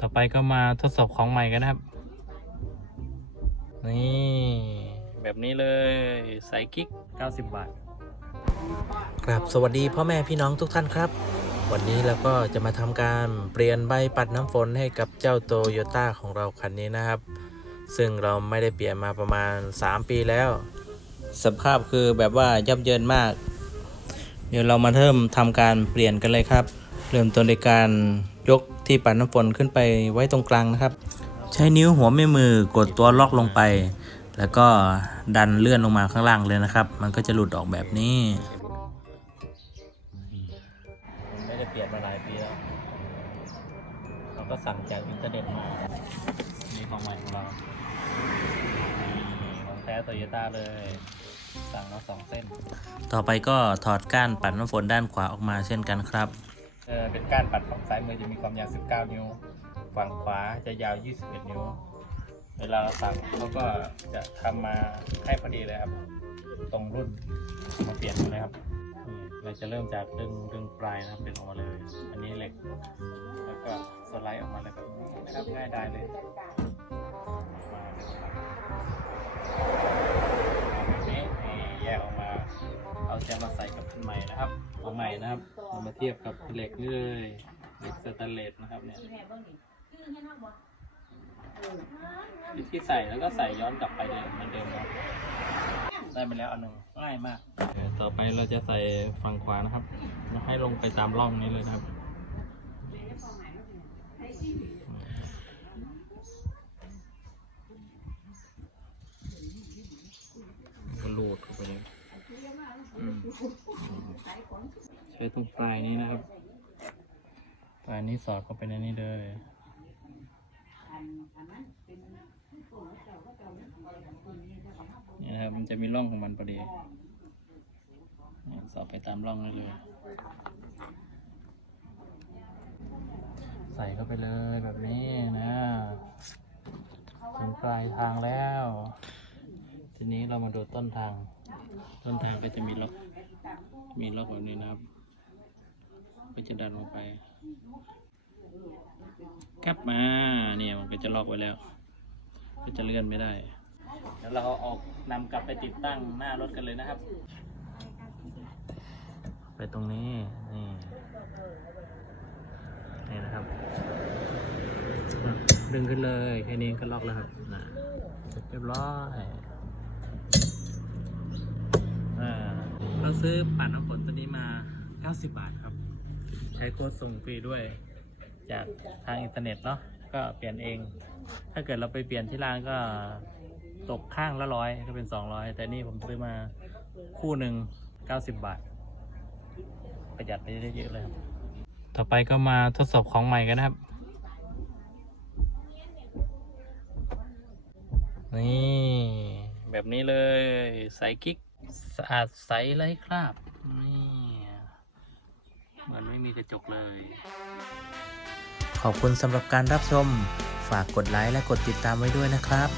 ต่อไปก็มาทดสอบของใหม่กันนะครับ นี่ แบบนี้เลยสายกิ๊ก 90 บาท ครับสวัสดีพ่อแม่พี่น้องทุกท่านครับ วันนี้เราก็จะมาทำการเปลี่ยนใบปัดน้ำฝนให้กับเจ้าโตโยต้าของเราคันนี้นะครับ ซึ่งเราไม่ได้เปลี่ยนมาประมาณ 3 ปีแล้ว สภาพคือแบบว่ายับเยินมาก เดี๋ยวเรามาเริ่มทำการเปลี่ยนกันเลยครับ เริ่มต้นในการ ยกที่ปัดน้ำฝนขึ้นไปไว้ตรงกลางนะครับ ใช้นิ้วหัวแม่มือกดตัวล็อกลงไป แล้วก็ดันเลื่อนลงมาข้างล่างเลยนะครับ มันก็จะหลุดออกแบบนี้มันไม่ได้เปลี่ยนมาหลายปีแล้วเราก็สั่งจากอินเทอร์เน็ตมานี่ของใหม่ของเรานี่ของแท้โตโยต้าเลยสั่งมาสองเส้น ต่อไปก็ถอดก้านปัดน้ำฝนด้านขวาออกมาเช่นกันครับ เออเป็นก้านปัดฝั่งซ้ายมือจะมีความยาว 19 นิ้ว ฝั่งขวาจะยาว 21 นิ้ว เวลาเราสั่งเขาก็จะทำมาให้พอดีเลยครับ ตรงรุ่นมาเปลี่ยนดูนะครับนี่เราจะเริ่มจากดึงดึงปลายนะครับดึงออกมาเลย อันนี้เหล็ก แล้วก็สไลด์ออกมาเลยแบบนะครับง่ายได้เลยแบบนี้นี่แยกออกมาเราจะมาใส่กับคันใหม่นะครับของใหม่นะครับ มาเทียบกับเหล็กนี่เลยเหล็กสแตนเลสนะครับเนี่ยวิธีใส่แล้วก็ใส่ย้อนกลับไปเลยเหมือนเดิมนะได้ไปแล้วอันหนึ่งง่ายมากเดี๋ยวต่อไปเราจะใส่ฝั่งขวานะครับ ให้ลงไปตามร่องนี้เลยนะครับก็ลูดเข้าไปเลยอืมใช้ตรงปลายนี้นะครับ ปลายนี้สอดเข้าไปในนี้เลยนี่นะครับมันจะมีร่องของมันพอดีเดียสอดไปตามร่องได้เลย ใส่เข้าไปเลยแบบนี้นะถึงปลายทางแล้ว ทีนี้เรามาดูต้นทาง ต้นทางก็จะมีล็อก มีล็อกแบบนี้นะครับ ก็จะดันลงไปกลับมาเนี่ยมันก็จะล็อกไว้แล้ว ก็จะเลื่อนไม่ได้ เดี๋ยวเราออกนำกลับไปติดตั้งหน้ารถกันเลยนะครับ ไปตรงนี้ นี่นี่นะครับ ดึงขึ้นเลยแค่นี้ก็ล็อกแล้วครับนะเรียบร้อยเราซื้อปัดน้ำฝนตัวนี้มา 90 บาทครับ ช้โค้ดส่งฟรีด้วย จากทางอินเทอร์เน็ตเนาะก็เปลี่ยนเอง ถ้าเกิดเราไปเปลี่ยนที่ร้านก็ตกข้างละร้อยก็เป็น 200 แต่นี่ผมซื้อมาคู่หนึ่ง90 บาท ประหยัดไปได้เยอะเลยครับ ต่อไปก็มาทดสอบของใหม่กันนะครับ นี่ แบบนี้เลย ใสกิ๊ก สะอาดใสไร้คราบนี่ เหมือนไม่มีกระจกเลย ขอบคุณสำหรับการรับชม ฝากกดไลค์และกดติดตามไว้ด้วยนะครับ